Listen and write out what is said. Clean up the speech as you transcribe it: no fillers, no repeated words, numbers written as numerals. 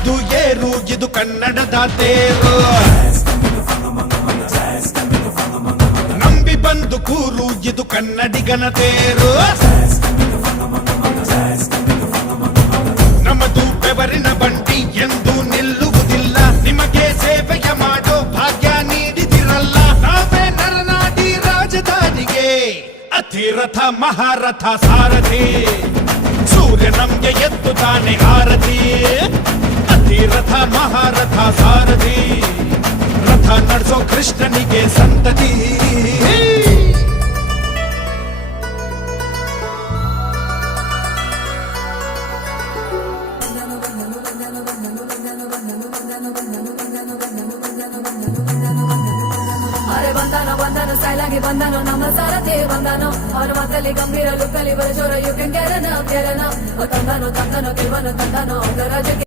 ಇದು ಏರು ಇದು ಕನ್ನಡದ ತೇರು ನಂಬಿ ಬಂದು ಕೂರು ಇದು ಕನ್ನಡಿಗನ ತೇರು ನಮ್ಮದು ಬೆವರಿನ ಬಂಡಿ ಎಂದು ನಿಲ್ಲುವುದಿಲ್ಲ ನಿಮಗೆ ಸೇವೆಯ ಮಾಡೋ ಭಾಗ್ಯ ನೀಡಿದಿರಲ್ಲ ನಾವೇ ನರನಾಡಿ ರಾಜಧಾನಿಗೆ ಅತಿರಥ ಮಹಾರಥ ಸಾರಥಿ ಸೂರ್ಯ ನಮ್ಗೆ ಎದ್ದು ತಾನೆ ಆರತಿ ಅತಿರಥ ಮಹಾರಥ ಸಾರಥಿ ರಥ ನಡೆಸೋ ಕೃಷ್ಣನಿಗೆ ಸಂತತಿ ಅರೆ ಬಂದಾನೋ ಬಂದಾನೋ ಸ್ಟೈಲಾಗಿ ಬಂದಾನೋ ನಮ್ಮ ಸಾರಥಿ ಬಂದಾನೋ ಅವನ ಮಾತಲ್ಲಿ ಗಂಭೀರ ಲುಕ್ಕಲ್ಲಿ ಬರಜೋರ ಯು ಕ್ಯಾನ್ ಗೆರನ ತಂದಾನೋ ಗೆಲ್ವನು ತಂದಾನೋ ರಾಜ್ಯಕ್ಕೆ